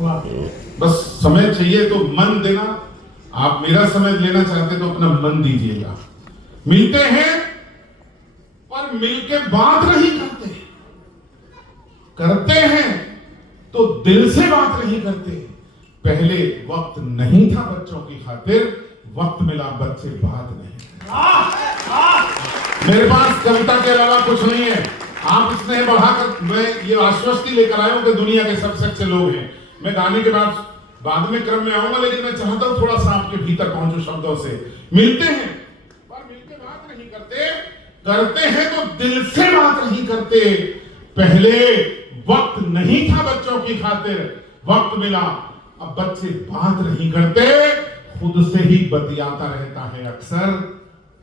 बस समय चाहिए तो मन देना। आप मेरा समय लेना चाहते तो अपना मन दीजिएगा। मिलते हैं पर मिलके बात नहीं करते, करते हैं तो दिल से बात नहीं करते। पहले वक्त नहीं था बच्चों की खातिर, वक्त मिला बच्चे बात नहीं। मेरे पास कविता के अलावा कुछ नहीं है। आप स्नेह बढ़ाकर मैं ये आश्वस्ति लेकर आया हूं कि दुनिया के सबसे अच्छे लोग हैं। मैं गाने के बाद में क्रम में आऊंगा, लेकिन मैं चाहता हूं थोड़ा सा आपके भीतर पहुंचूं शब्दों से। मिलते हैं पर मिलके बात नहीं करते, करते हैं तो दिल से बात नहीं करते। पहले वक्त नहीं था बच्चों की खातिर, वक्त मिला अब बच्चे बात नहीं करते। खुद से ही बतियाता रहता है अक्सर,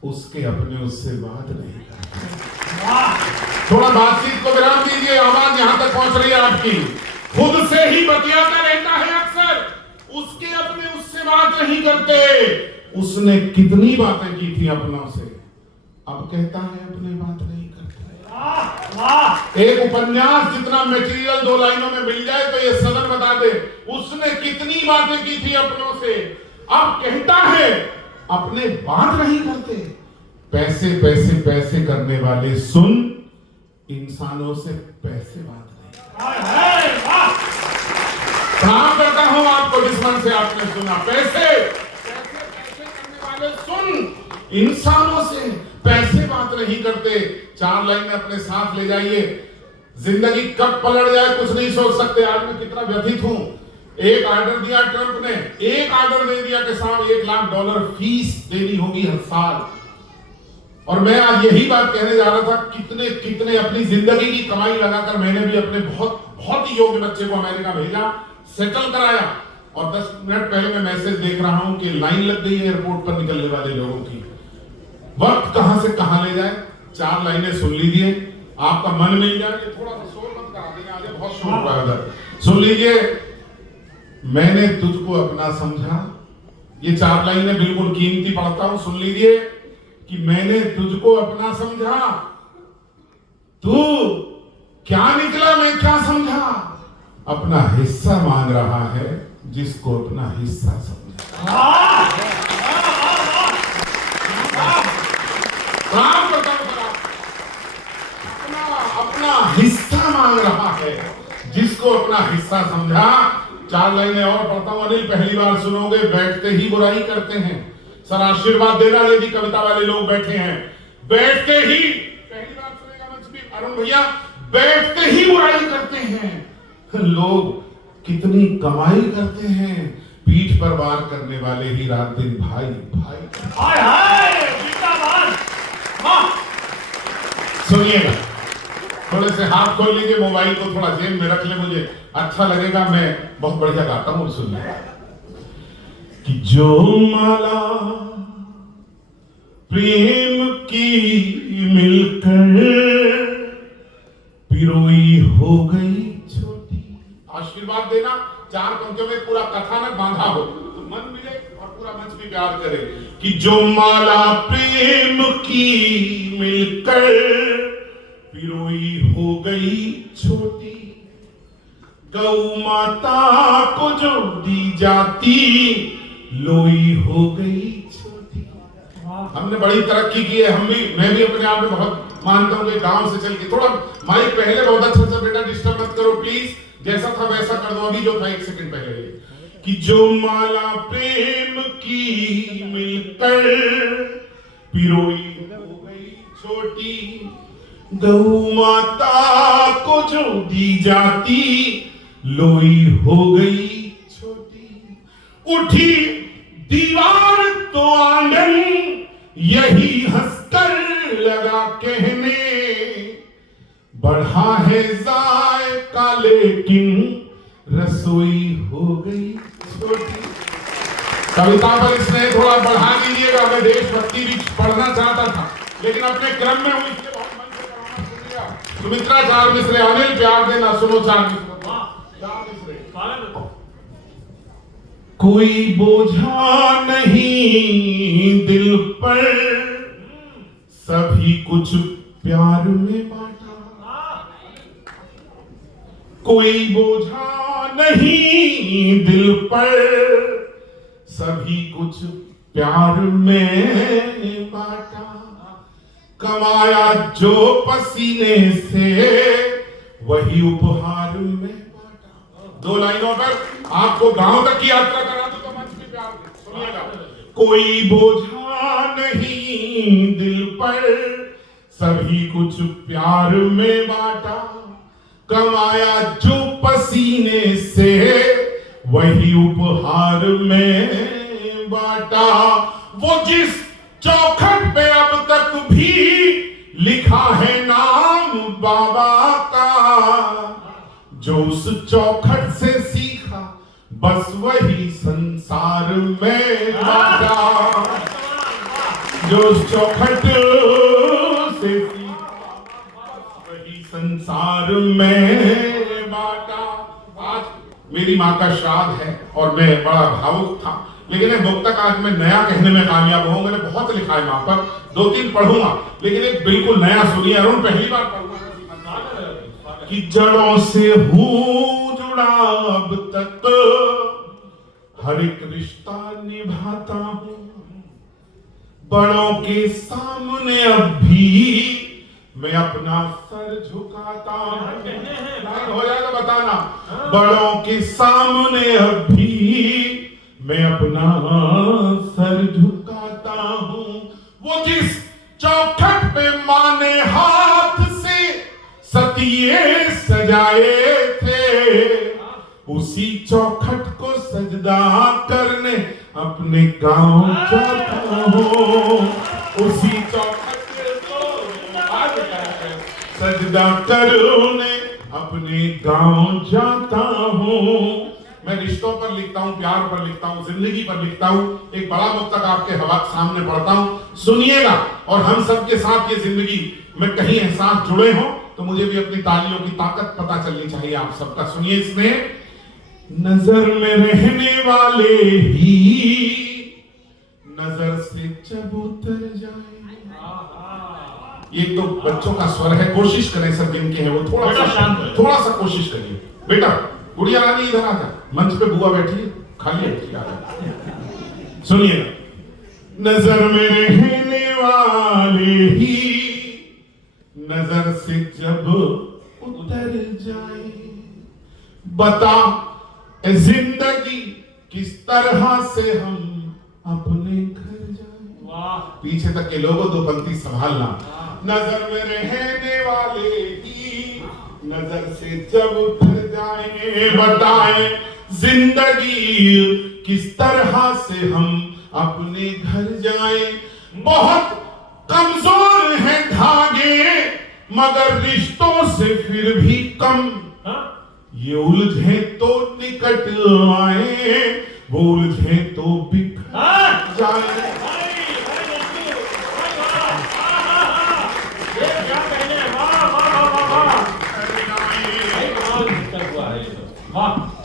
उसके अपने उससे बात नहीं करते। थोड़ा बातचीत को विराम दीजिए, आवाज यहां तक पहुंच रही है आपकी। खुद से ही बतियाता रहता है अक्सर, उसके अपने उससे बात नहीं करते। उसने कितनी बातें की थी अपनों से, अब कहता है अपने बात नहीं करते। एक उपन्यास जितना मटेरियल 2 लाइनों में मिल जाए तो ये सदन बता दे, उसने कितनी बातें की थी अपनों से, अब कहता है अपने बात नहीं करते। पैसे पैसे पैसे करने वाले सुन, इंसानों से पैसे बात नहीं। प्रणाम करता हूं आपको जिस मन से आपने सुना। पैसे पैसे पैसे करने वाले सुन, इंसानों से पैसे बात नहीं करते। 4 लाइन में अपने साथ ले जाइए। जिंदगी कब पलट जाए कुछ नहीं सोच सकते। आज मैं कितना व्यथित हूं। एक ऑर्डर दिया ट्रंप ने, एक ऑर्डर दे दिया कि साहब $1 लाख फीस देनी होगी हर साल। और मैं आज यही बात कहने जा रहा था, कितने कितने अपनी जिंदगी की कमाई लगाकर मैंने भी अपने बहुत बहुत ही योग्य बच्चे को अमेरिका भेजा, सेटल कराया। और 10 मिनट पहले मैं मैसेज देख रहा हूं कि लाइन लग गई है एयरपोर्ट पर निकलने वाले लोगों की। वक्त कहां से कहां ले जाए। 4 लाइनें सुन लीजिए, आपका मन मिल जाए। थोड़ा सा शोर मत करा देना, आगे बहुत शोर हुआ है उधर। सुन लीजिए, मैंने तुझको अपना समझा। ये 4 लाइनें बिल्कुल कीमती पढ़ता हूं, सुन लीजिए कि मैंने तुझको अपना समझा, तू क्या निकला मैं क्या समझा। अपना हिस्सा मांग रहा है जिसको अपना हिस्सा समझा। अपना हिस्सा मांग रहा है जिसको अपना हिस्सा समझा। 4 लाइनें और पढ़ता हूं। अनिल, पहली बार सुनोगे, बैठते ही बुराई करते हैं। सर आशीर्वाद देना यदि कविता वाले लोग बैठे हैं। बैठते ही, पहली बार सुनेगा मंच भी अरुण भैया, बैठते ही बुराई करते हैं। लोग कितनी कमाई करते हैं, पीठ पर वार करने वाले ही रात दिन भाई भाई। हाय हाय सुनिएगा, थोड़े से हाथ खोल लीजिए, मोबाइल को थोड़ा जेब में रख ले, मुझे अच्छा लगेगा। मैं बहुत बढ़िया गाता हूं, सुनिए। कि जो माला प्रेम की मिलकर पिरोई हो गई छोटी। आशीर्वाद देना, 4 पंक्तियों में पूरा कथानक बांधा हो तो मन मिले और पूरा मंच भी प्यार करे। कि जो माला प्रेम की मिलकर पिरोई हो गई छोटी, गौ माता को जो दी जाती लोई हो गई छोटी। हमने बड़ी तरक्की की है, हम भी, मैं भी अपने आप में बहुत मानता हूं कि गांव से चल के थोड़ा माइक पहले बहुत अच्छा से बेटा डिस्टर्ब मत करो प्लीज, जैसा था वैसा कर दो। अभी जो था 1 सेकंड पहले, कि जो माला प्रेम की मिलकर पिरोई हो गई छोटी, गौ माता को जो दी जाती लोई हो गई छोटी। उठी दीवार तो आंगन यही हंसकर लगा कहने, बढ़ा है जायका लेकिन रसोई हो गई छोटी। कविता पर इसने थोड़ा बढ़ा दीजिएगा। मैं देशभक्ति भी पढ़ना चाहता था लेकिन अपने क्रम में हूं, इसलिए बहुत मन से कराना सुन लिया। सुमित्रा 4 मिसरे, अनिल प्यार देना, सुनो 4 मिसरे। कोई बोझा नहीं दिल पर, सभी कुछ प्यार में बांटा। कोई बोझा नहीं दिल पर, सभी कुछ प्यार में बांटा, कमाया जो पसीने से वही उपहार में बांटा। 2 लाइनों पर आपको गांव तक की यात्रा करा दूं तो मंच में प्यार दे। सुनिएगा, कोई बोझा नहीं दिल पर, सभी कुछ प्यार में बांटा, कमाया जो पसीने से वही उपहार में बांटा। वो जिस चौखट पे अब तक भी लिखा है नाम बाबा का, जो उस चौखट से सीखा बस वही संसार में बांटा, जो उस चौखट से सीखा वही संसार में बांटा। आज मेरी माँ का श्राद्ध है और मैं बड़ा भावुक था, लेकिन एक मुक्तक आज मैं नया कहने में कामयाब हूं। मैंने बहुत लिखा है वहां पर, 2-3 पढ़ूंगा, लेकिन एक बिल्कुल नया सुनिए। अरुण पहली बार पढ़ूंगा कि जड़ों से हूं जुड़ा अब तक, हर एक रिश्ता निभाता हूं, बड़ों के सामने अब भी मैं अपना सर झुकाता हूं। हो जाएगा बताना। बड़ों के सामने अब भी मैं अपना सर झुकाता हूं। वो जिस चौखट पे माँ ने हाथ से सतिये सजाए थे, उसी चौखट को सजदा करने अपने गांव जाता हूं। उसी चौखट को सजदा करने अपने गांव जाता हूं। मैं रिश्तों पर लिखता हूं, प्यार पर लिखता हूं, जिंदगी पर लिखता हूं। एक बड़ा मुक्तक आपके हवा सामने पढ़ता हूं, सुनिएगा। और हम सबके साथ ये जिंदगी में कहीं एहसास जुड़े हो तो मुझे भी अपनी तालियों की ताकत पता चलनी चाहिए आप सबका। सुनिए इसमें, नजर में रहने वाले ही नजर से जब उतर जाए। ये तो बच्चों का स्वर है, कोशिश करें सब जिनके हैं वो थोड़ा सा कोशिश करिए। बेटा गुड़िया रानी इधर आ जा, मंच पे बुआ बैठी है, खाली है। सुनिए, नजर में रहने वाले ही नजर से जब उतर जाए, बता जिंदगी किस तरह से हम अपने घर जाए। पीछे तक के लोगों 2 पंक्ति संभालना। नजर में रहने वाले ही नजर से जब उतर जाए, बताए जिंदगी किस तरह से हम अपने घर जाए। बहुत कमजोर हैं धागे मगर रिश्तों से फिर भी कम, ये उलझे तो निकट आए, वो उलझे तो बिखर जाए।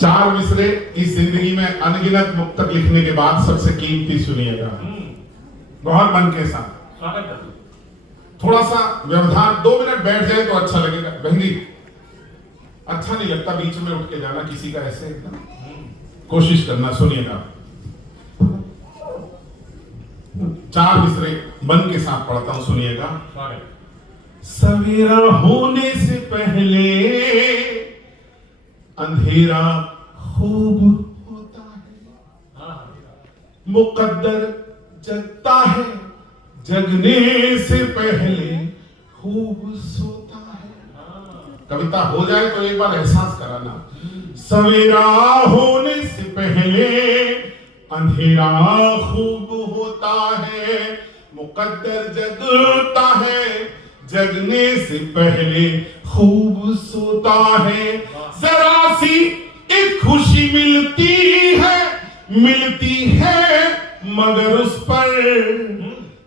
चार मिसरे इस जिंदगी में अनगिनत मुक्तक लिखने के बाद सबसे कीमती सुनिएगा, बहुत मन के साथ। थोड़ा सा व्यवधान, 2 मिनट बैठ जाए तो अच्छा लगेगा। बहनी अच्छा नहीं लगता बीच में उठ के जाना किसी का, ऐसे एकदम कोशिश करना। सुनिएगा, 4 मिसरे मन के साथ पढ़ता हूं, सुनिएगा। सवेरा होने से पहले अंधेरा खूब होता है, मुकद्दर जगता है, जगने से पहले खूब सोता है। कविता हो जाए तो एक बार एहसास कराना। सवेरा होने से पहले अंधेरा खूब होता है, मुकद्दर जगता है, जगने से पहले खूब सोता है। जरा सी एक खुशी मिलती है मगर उस पर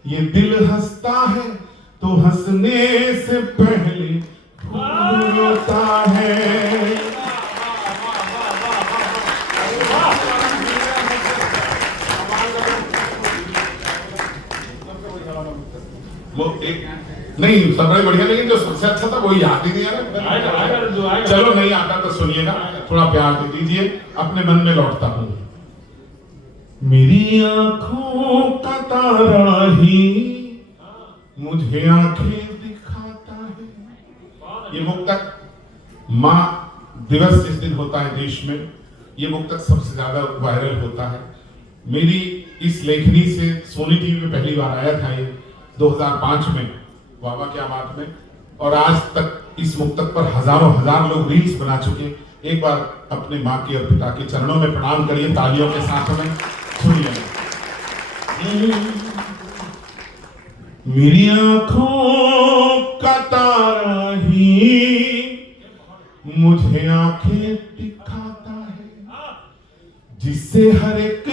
ये दिल हंसता है तो हंसने से पहले खूब रोता है। वो एक नहीं सब बड़े बढ़िया, लेकिन जो सबसे अच्छा था वही याद ही नहीं आ रहा। चलो नहीं आता तो सुनिएगा, थोड़ा प्यार दे दीजिए, अपने मन में लौटता हूँ। मेरी आंखों का तारा ही मुझे आंखें दिखाता है। ये मुक्तक माँ दिवस जिस दिन होता है देश में, ये मुक्तक सबसे ज्यादा वायरल होता है। मेरी इस लेखनी से सोनी टीवी में पहली बार आया था ये 2005 में, वाह वाह क्या बात में, और आज तक इस मुक्तक पर हजारों हजार लोग रील्स बना चुके। एक बार अपने माँ के और पिता के चरणों में प्रणाम करिए तालियों के साथ में, सुनिए। मेरी आंखों का तारा ही मुझे आंखें दिखाता है, जिससे हर एक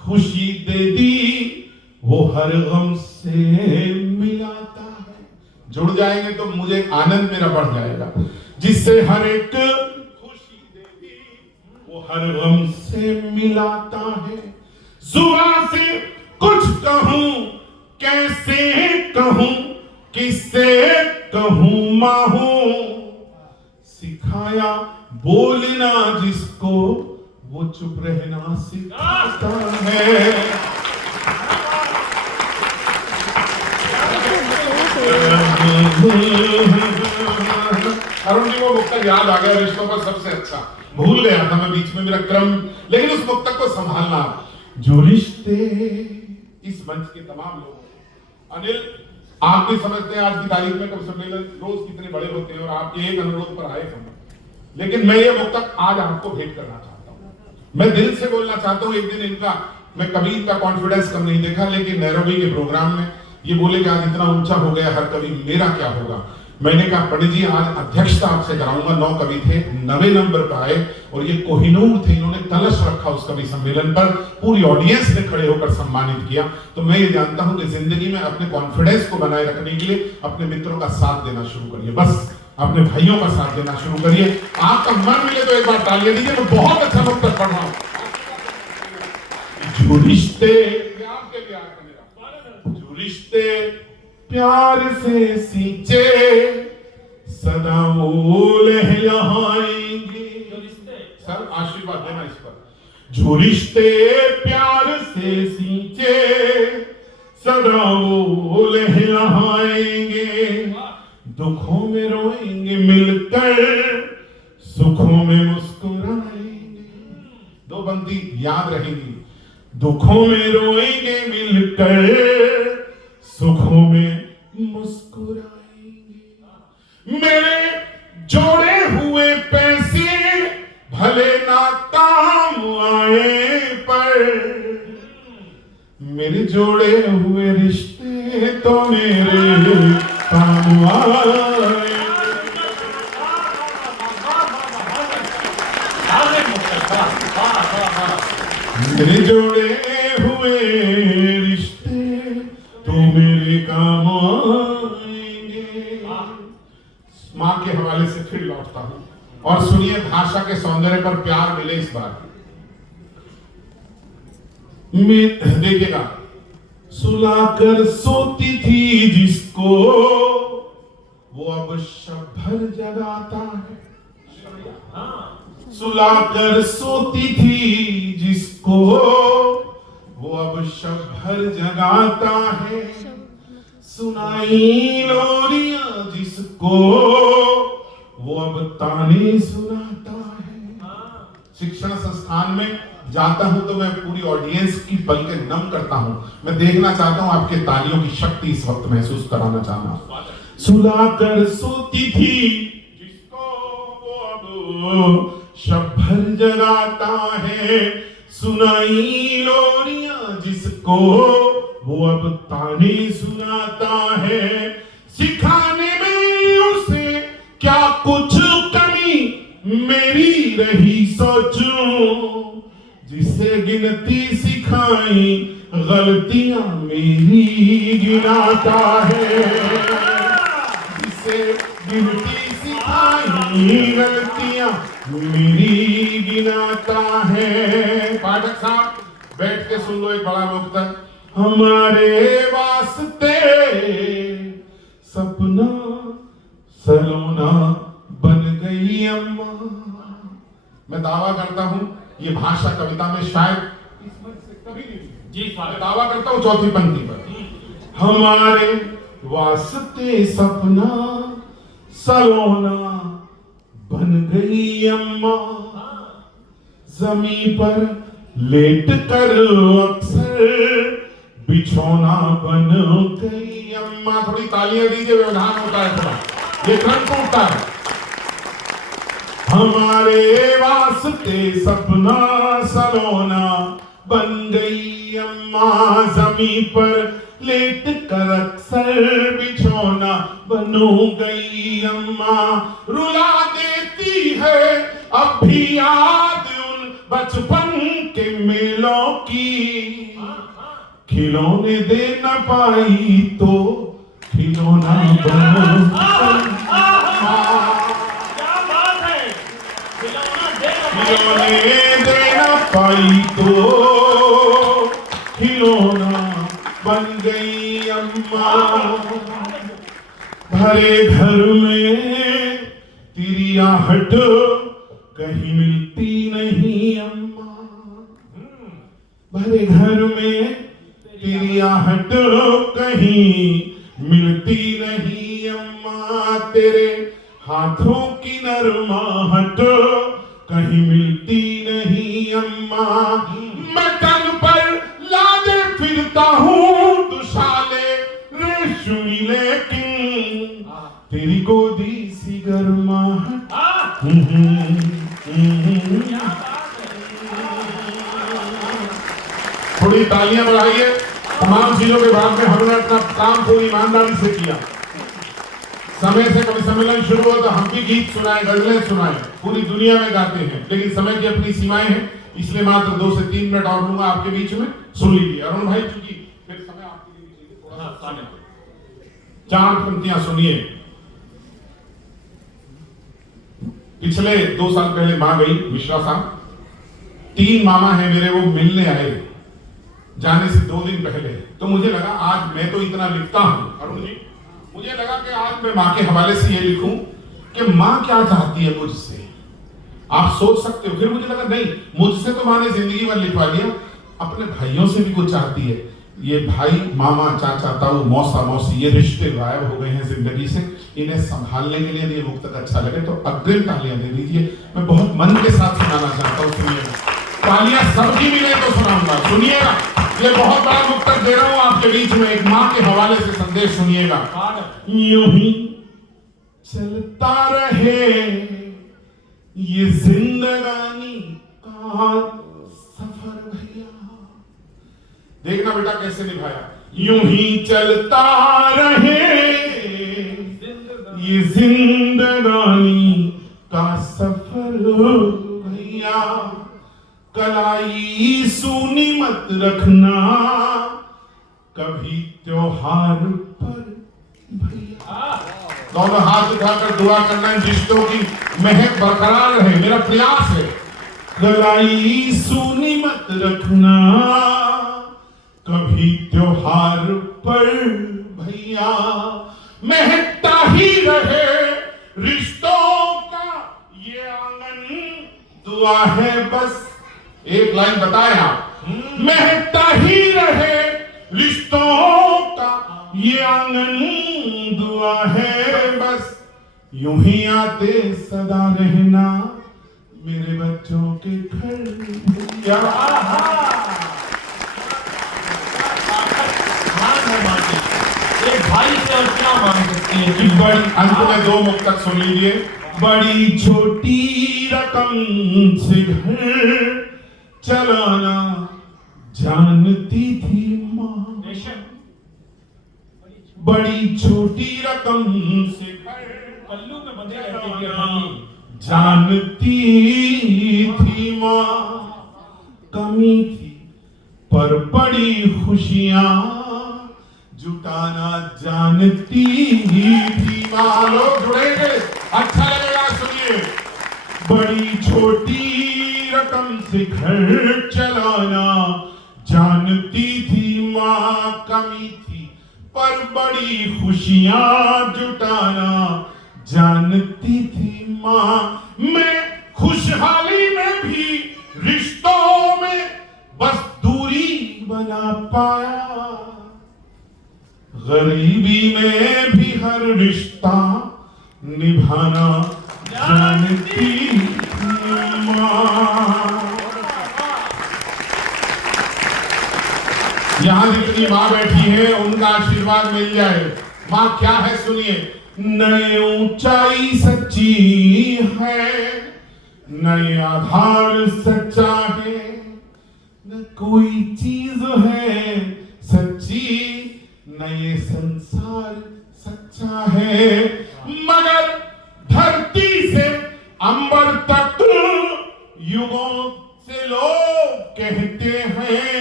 खुशी दे दी वो हर गम से मिलाता है। जुड़ जाएंगे तो मुझे आनंद मेरा बढ़ जाएगा। जिससे हर एक खुशी दे दी वो हर गम से मिलाता है। जुबान से कुछ कहूं कैसे कहूं, किससे कहूं माहूं, सिखाया बोलना जिसको वो चुप रहना सिखाता है। अरुण जी वो मुक्तक याद आ गया, रिश्तों पर सबसे अच्छा। भूल गया था मैं बीच में मेरा क्रम, लेकिन उस मुक्तक को संभालना। जो रिश्ते इस मंच के तमाम लोग, अनिल आप भी समझते हैं आज की तारीख में कब सम्मेलन रोज कितने बड़े होते हैं, और आपके एक अनुरोध पर आए हम, लेकिन मैं ये मुक्तक आज आपको भेंट करना चाहता हूं। मैं दिल से बोलना चाहता हूं। एक दिन इनका, मैं कभी इनका कॉन्फिडेंस कम नहीं देखा, लेकिन नैरोबी के प्रोग्राम में ये बोले कि आज इतना ऊंचा हो गया हर कवि, मेरा क्या होगा। मैंने कहा पंडित जी आज अध्यक्षता आपसे कराऊंगा। 9 कवि थे, 9वें नंबर पर आए, और ये कोहिनूर थे, इन्होंने कलश रखा उस कवि सम्मेलन पर, पूरी ऑडियंस ने खड़े होकर सम्मानित किया। तो मैं ये जानता हूं कि जिंदगी में अपने कॉन्फिडेंस को बनाए रखने के लिए अपने मित्रों का साथ देना शुरू करिए, बस अपने भाइयों का साथ देना शुरू करिए। आपका मन मिले तो एक बार तालियां दीजिए। मैं बहुत अच्छा मुक्तक पढ़ रहा हूं। जो रिश्ते आपके लिए मेरा, जो रिश्ते प्यार से सींचे सदा वो लहलहाएंगे। सर आशीर्वाद देना इस पर। जो रिश्ते प्यार से सींचे सदा वो लहलहाएंगे, दुखों में रोएंगे मिलकर, सुखों में मुस्कुराएंगे। 2 पंक्ति याद रहेंगी। दुखों में रोएंगे मिलकर, सुखों में मुस्कुराएंगे। मेरे जोड़े हुए पैसे भले ना काम आए, पर मेरे जोड़े हुए रिश्ते तो मेरे काम आए। मेरे जोड़े हुए रिश्ते तो मेरे काम आएंगे। मां के हवाले से फिर लौटता हूं, और सुनिए भाषा के सौंदर्य पर प्यार मिले इस बार। देखिएगा। सुलाकर सोती थी जिसको वो अब शब भर जगाता है। सुलाकर सोती थी जिसको वो अब शब भर जगाता है। सुनाई लोरियां जिसको वो अब ताने सुनाता है। शिक्षण संस्थान में जाता हूं तो मैं पूरी ऑडियंस की पलकें नम करता हूं। मैं देखना चाहता हूं आपके तालियों की शक्ति इस वक्त महसूस कराना चाहना। सुलाकर सोती थी जिसको वो अब शब भर जगाता है। सुनाई लोरियां जिसको वो अब ताने सुनाता है। सिखाने में उसे क्या कुछ कमी मेरी रही सोचूं, जिसे गिनती सिखाई गलतियां मेरी गिनाता है। जिसे गिनती सिखाई गलतियां मेरी गिनाता है। पाठक साहब बैठ के सुन लो एक बड़ा मुक्तक। हमारे वास्ते सब सलोना बन गई अम्मा। मैं दावा करता हूं ये भाषा कविता में शायद इस मंच से कभी नहीं जी, मैं दावा करता हूं चौथी पंक्ति पर, हमारे वास्ते सपना सलोना बन गई अम्मा, जमीन पर लेट कर अक्सर बिछौना बन गई अम्मा। थोड़ी तालियां दीजिए, व्यवधान होता है थोड़ा, ये क्रम टूटता है। हमारे वास्ते सपना सलोना बन गई अम्मा, जमीन पर लेट कर अक्सर बिछौना बनो गई अम्मा। रुला देती है अब भी याद उन बचपन के मेलों की, खिलौने दे न पाई तो खिलौना बनो क्या बात है, खिलौने दे न पाई तो खिलौना बन गई अम्मा। भरे घर में तेरी आहट कहीं मिलती नहीं अम्मा, भरे घर में तेरी आहट कहीं मिलती नहीं अम्मा, तेरे हाथों की नरमाहट कहीं मिलती नहीं अम्मा। मैं तन पर लादे फिरता हूँ दुशाले रेशमी, लेकिन तेरी गोदी सी गर्माहट थोड़ी तालियां बढ़ाइए। तमाम चीजों के बाद में हमने अपना काम पूरी ईमानदारी से किया। समय से कभी सम्मेलन शुरू हो तो हम भी गीत सुनाए, गजलें सुनाए, पूरी दुनिया में गाते हैं, लेकिन समय की अपनी सीमाएं हैं, इसलिए मात्र 2 से 3 मिनट और लूंगा आपके बीच में, सुन लीजिए। अरुण भाई चूंकि फिर समय आपके लिए भी चाहिए थोड़ा सा, 4 पंक्तियां सुनिए। पिछले 2 साल पहले मां गई मिश्रा साहब, 3 मामा है मेरे, वो मिलने आए जाने से 2 दिन पहले। तो मुझे लगा आज मैं तो इतना लिखता हूं अरुण जी, मुझे लगा कि आज मैं मां के हवाले से ये लिखूं कि मां क्या चाहती है मुझसे, आप सोच सकते हो। फिर मुझे लगा नहीं, मुझसे तो मां ने जिंदगी भर लिखवा लिया, अपने भाइयों से भी कुछ चाहती है। ये भाई, मामा, चाचा, ताऊ, मौसा, मौसी, ये रिश्ते गायब हो गए हैं जिंदगी से, इन्हें संभालने के लिए ये मुक्तक अच्छा लगे तो अग्रिम तालियां दे दीजिए। मैं बहुत मन के साथ सुनाना चाहता हूँ, सुनिएगा। तालियां सबकी मिले तो सुनाऊंगा, सुनिएगा। ये बहुत बड़ा मुक्तक दे रहा हूं आपके बीच में, एक मां के हवाले से संदेश सुनिएगा। यूं ही चलता रहे ये जिंदगानी का सफर भैया, देखना बेटा कैसे निभाया। यूं ही चलता रहे ये जिंदगानी का सफर भैया, कलाई सूनी मत रखना कभी त्योहार पर भैया। दोनों हाथ उठाकर दुआ करना रिश्तों की महक बरकरार रहे, मेरा प्रयास है। कलाई सूनी मत रखना कभी त्योहार पर भैया, महकता ही रहे रिश्तों का ये आंगन, दुआ है बस। एक लाइन बताए आप, महकता ही रहे रिश्तों का ये आंगन, दुआ है बस। यूं ही आते सदा रहना मेरे बच्चों के घर। क्या एक भाई से और क्या मांग सकते हैं कि बड़ी, अंत में 2 मुक्तक सुन लीजिए। बड़ी छोटी रकम से घर चलाना जानती थी माँ, बड़ी छोटी रकम से घर पल्लू में बंधे रहते जानती थी माँ, कमी थी पर बड़ी खुशियां जुटाना जानती थी माँ। लोग जुड़ेंगे, अच्छा लगेगा, सुनिए। बड़ी छोटी रकम से घर चलाना जानती थी माँ, कमी थी पर बड़ी खुशियां जुटाना जानती थी माँ मैं खुशहाली में भी रिश्तों में बस दूरी बना पाया, गरीबी में भी हर रिश्ता निभाना जानती थी माँ। यहाँ जितनी माँ बैठी है उनका आशीर्वाद मिल जाए। माँ क्या है सुनिए, नए ऊंचाई सच्ची है, नए आधार सच्चा है, न कोई चीज है सच्ची, नए संसार सच्चा है, मगर धरती से अंबर तक युगों से लोग कहते हैं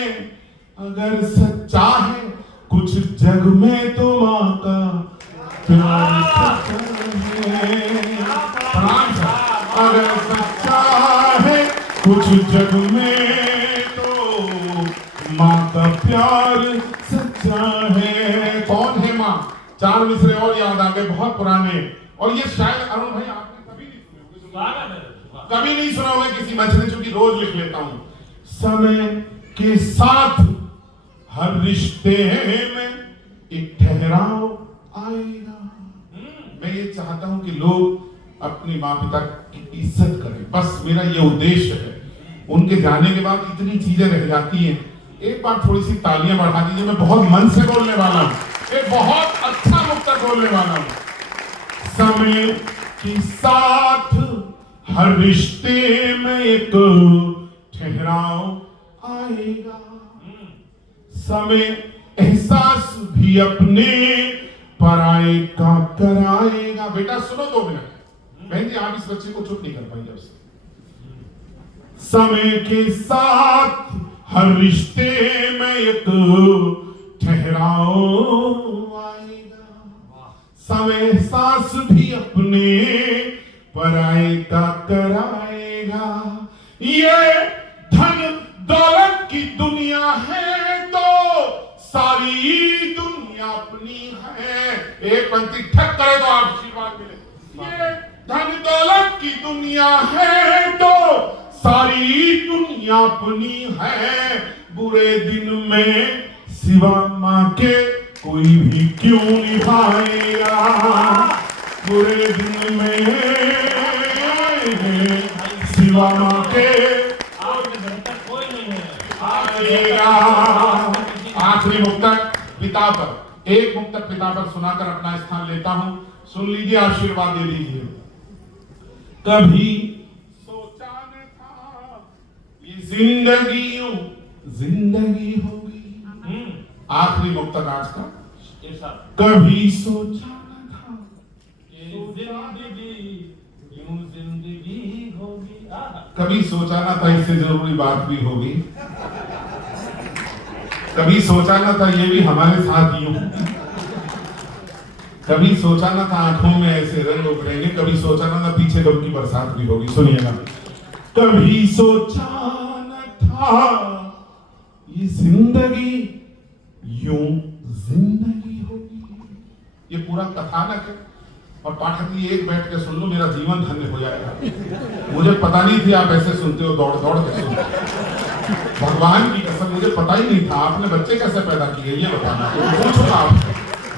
अगर सच्चा है कुछ जग में तो माँ का प्यार सच्चा है। अगर सच्चा है कुछ जग में तो माँ का प्यार सच्चा है। कौन है माँ? चार मिसरे और याद आ गए, बहुत पुराने। और ये शायद अरुण भाई आपने कभी नहीं सुने होंगे किसी मंच में, चूंकि रोज लिख लेता हूं। समय के साथ हर रिश्ते में एक ठहराव आएगा। मैं ये चाहता हूं कि लोग अपनी माँ पिता की इज्जत करें, बस मेरा ये उद्देश्य है। उनके जाने के बाद इतनी चीजें रह जाती हैं। एक बार थोड़ी सी तालियां बढ़ा दीजिए, मैं बहुत मन से बोलने वाला हूं, एक बहुत अच्छा मुक्तक बोलने वाला हूं। समय के साथ हर रिश्ते में एक ठहराव आएगा, समय एहसास भी अपने पराये का कराएगा। बेटा सुनो 2 मिनट, बहन जी आप इस बच्चे को चुप नहीं कर पाई जब से। समय के साथ हर रिश्ते में एक ठहराव आएगा, समय एहसास भी अपने पराये का कराएगा। ये धन दौलत की दुनिया है तो सारी दुनिया अपनी है। एक पंक्ति ठक करे तो आशीर्वाद मिले। ये धन दौलत की दुनिया है तो सारी दुनिया अपनी है। बुरे दिन में सिवा माँ के कोई भी क्यों निभाएगा, बुरे दिन में सिवा माँ के कोई नहीं है। आखिरी मुक्तक पिता पर, एक मुक्तक पिता पर सुनाकर अपना स्थान लेता हूं। सुन लीजिए, आशीर्वाद दे दीजिए। कभी सोचा न था ये जिंदगी होगी। आखिरी मुक्तक आज का। कभी सोचा न था जिंदगी होगी। कभी सोचा ना था इससे जरूरी बात भी होगी। कभी सोचा ना था ये भी हमारे साथ यूं। कभी सोचा ना था आंखों में ऐसे रंग उभरेंगे। कभी सोचा ना था पीछे गम की बरसात भी होगी। सुनिएगा, कभी सोचा न था ये जिंदगी यूं जिंदगी होगी। ये पूरा कथानक है और पाठक जी एक बैठ के सुन लो, मेरा जीवन धन्य हो जाएगा। मुझे पता नहीं थी आप ऐसे सुनते हो, दौड़ दौड़ के सुनते हो। भगवान की कसम मुझे पता ही नहीं था। आपने बच्चे कैसे पैदा किए ये बताना। पूछूंगा आप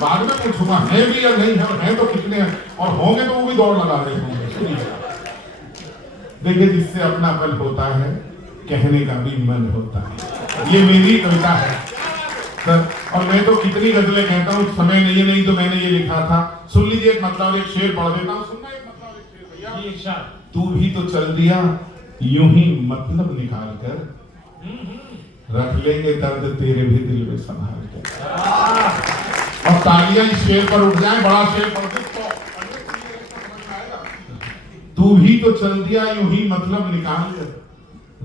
बाद में, पूछूंगा है भी या नहीं है, और है तो कितने हैं, और होंगे तो वो भी दौड़ लगा रहे होंगे। देखिए, जिससे अपना बल होता है कहने का भी मन होता है। ये मेरी कविता है सर, और मैं तो कितनी गजलें कहता हूँ, समय नहीं तो मैंने ये लिखा था। सुन लीजिए, एक मतलब एक शेर पढ़ देता हूँ। सुनना एक मतलब एक शेर भैया। तू भी तो चल दिया यूं ही मतलब निकाल कर, रख लेंगे दर्द तेरे भी दिल में संभाल कर। और तालियां इस शेर पर उठ जाए, बड़ा शेर पढ़ दे तो तू भी तो चल दिया यूं ही मतलब निकाल कर,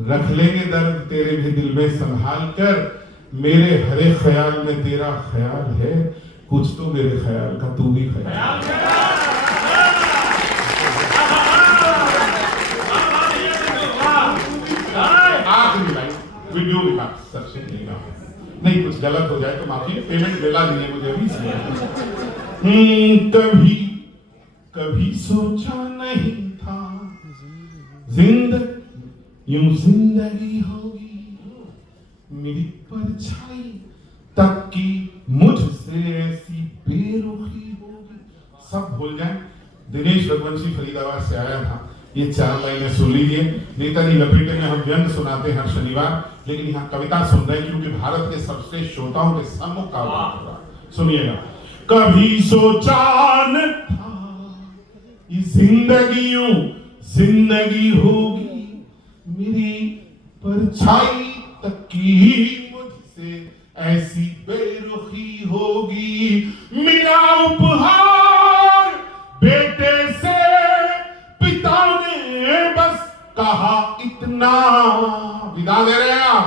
रख लेंगे दर्द तेरे भी दिल में संभाल कर। मेरे हरे ख्याल में तेरा ख्याल है, कुछ तो मेरे ख्याल का तू भी ख्याल। आखिरी लाइन वीडियो विकास सबसे नहीं, कुछ गलत हो जाए तो माफी, पेमेंट मिला नहीं है मुझे अभी। कभी सोचा नहीं था जिंदगी होगी, मेरी परछाई तक की मुझसे ऐसी बेरुखी होगी। सब भूल जाए। दिनेश रघुवंशी फरीदाबाद से आया था, ये 4 लाइनें सुन लीजिए। नेताजी लपेटे में हम व्यंग सुनाते हैं हर शनिवार, लेकिन यहाँ कविता सुन रहे हैं क्योंकि भारत के सबसे श्रोताओं के सम्मुख का बात हो रहा है। सुनिएगा। कभी सोचा न था ये जिंदगी होगी, मेरी परछाई तक की मुझसे ऐसी बेरुखी होगी। मेरा उपहार बेटे से पिता ने बस कहा इतना। विदा दे रहे हैं आप।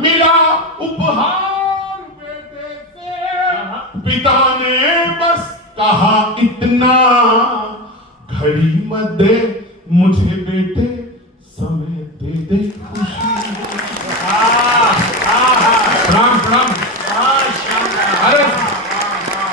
मेरा उपहार बेटे से पिता ने बस कहा इतना। घड़ी मत दे मुझे बेटे, समय दे दे खुशी।